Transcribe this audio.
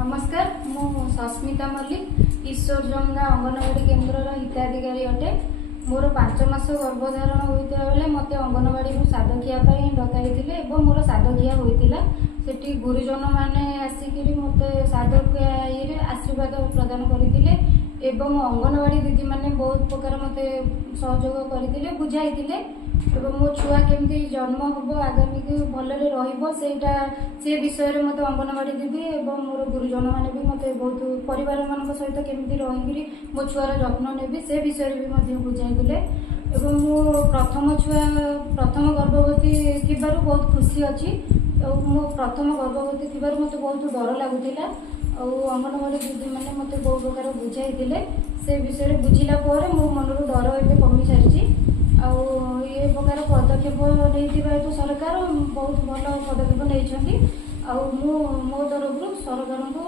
नमस्कार मु सस्मिता मल्लिक ईश्वर जंगा अंगनवाड़ी केन्द्र हिताधिकारी अटे। मोर 5 मास गर्भधारण होता बेले मत अंगनवाड़ी साधकिया डकई मोर साधकिया होता से गुरुजन मैंने आसिक मत साधकिया आशीर्वाद प्रदान करते अंगनवाड़ी दीदी मैंने बहुत प्रकार मत सहयोग करते बुझाई मो छुआ केमती जन्म हम आगामी की भलरे रहीटा से विषय में मत अंगनवाड़ी दीदी और मोर गुरुजन मैंने भी मत बहुत परिवार मान सहित केमती रही मो छुआर जत्न नेबी से विषय भी बुझाई मो प्रथम छुआ प्रथम गर्भवती थी बहुत खुशी अच्छी मो प्रथम गर्भवती थी मत बहुत डर लगुला अंगनवाड़ी दीदी मैंने मत बहुत प्रकार बुझाई से विषय बुझिला मो मन डर ए कमी सारी ये प्रकार पदक्षेप नहीं तो सरकार बहुत भल पदक्षेप नहीं मो तरफ सरकार को